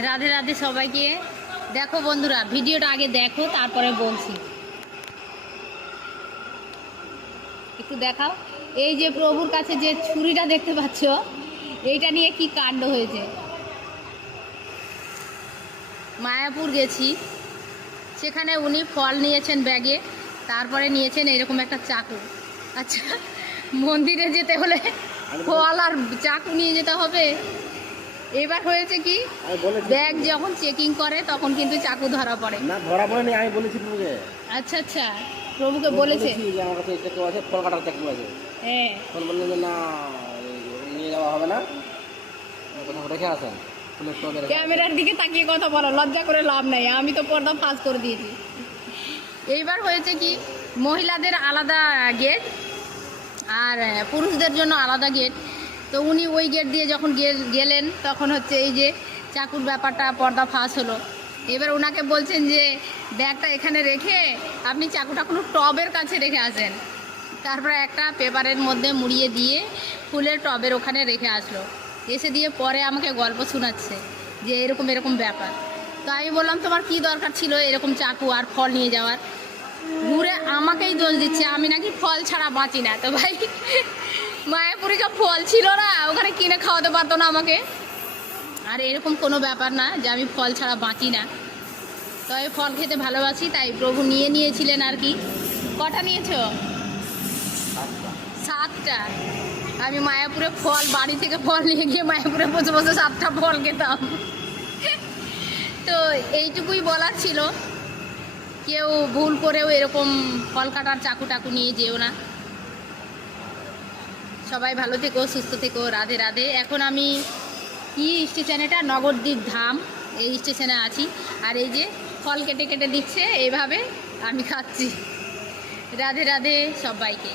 রাধে রাধে সবাইকে। দেখো বন্ধুরা, ভিডিওটা আগে দেখো, তারপরে বলছি। একটু দেখাও। এই যে প্রভুর কাছে যে ছুরিটা দেখতে পাচ্ছ, এইটা নিয়ে কি কাণ্ড হয়েছে। মায়াপুর গেছি, সেখানে উনি ফল নিয়েছেন ব্যাগে, তারপরে নিয়েছেন এরকম একটা চাকু। আচ্ছা, মন্দিরে যেতে হলে ফল আর চাকু নিয়ে যেতে হবে? এবার হয়েছে কি, ব্যাগ যখন চেকিং করে তখন কিন্তু চাকু ধরা পড়ে না, ধরা পড়ে নি। আমি বলেছি প্রভুকে। আচ্ছা আচ্ছা, প্রভুকে বলেছে যে আমার কাছে চাকু আছে, ফল কাটার চাকু আছে। হ্যাঁ, ফল বললেন যে না, নিয়ে যাওয়া হবে না, কোথাও রেখে আসেন। ক্যামেরার দিকে তাকিয়ে কথা বলো, লজ্জা করে লাভ নাই, আমি তো পর্দা ফাঁস করে দিয়েছি। এইবার হয়েছে কি, মহিলাদের আলাদা গেট আর পুরুষদের জন্য আলাদা গেট। তো উনি ওই গেট দিয়ে যখন গেলেন, তখন হচ্ছে এই যে চাকুর ব্যাপারটা পর্দা ফাঁস হলো। এবার ওনাকে বলছেন যে ব্যাগটা এখানে রেখে আপনি চাকুটা কোনো টবের কাছে রেখে আসেন। তারপরে একটা পেপারের মধ্যে মুড়িয়ে দিয়ে ফুলের টবের ওখানে রেখে আসলো। এসে দিয়ে পরে আমাকে গল্প শোনাচ্ছে যে এরকম এরকম ব্যাপার। তো আমি বললাম, তোমার কি দরকার ছিল এরকম চাকু আর ফল নিয়ে যাওয়ার? ঘুরে আমাকেই দোষ দিচ্ছে, আমি নাকি ফল ছাড়া বাঁচি না। তো ভাই, মায়াপুরে যা ফল ছিল না, ওখানে কিনে খাওয়াতে পারতো না আমাকে? আর এরকম কোনো ব্যাপার না যে আমি ফল ছাড়া বাঁচি না। তবে ফল খেতে ভালোবাসি, তাই প্রভু নিয়েছিলেন আর কি। কটা নিয়েছো? 7টা। আমি মায়াপুরে ফল, বাড়ি থেকে ফল নিয়ে গিয়ে মায়াপুরে বসে বসে 7টা ফল খেতাম। তো এইটুকুই বলার ছিল, কেউ ভুল করেও এরকম ফল কাটার চাকু টাকু নিয়ে যেও না। সবাই ভালো থেকো, সুস্থ থেকো। রাধে রাধে। এখন আমি কি স্টেশন, এটা নগরদ্বীপ ধাম, এই স্টেশনে আছি। আর এই যে ফল কেটে কেটে দিচ্ছে, এইভাবে আমি খাচ্ছি। রাধে রাধে সবাইকে।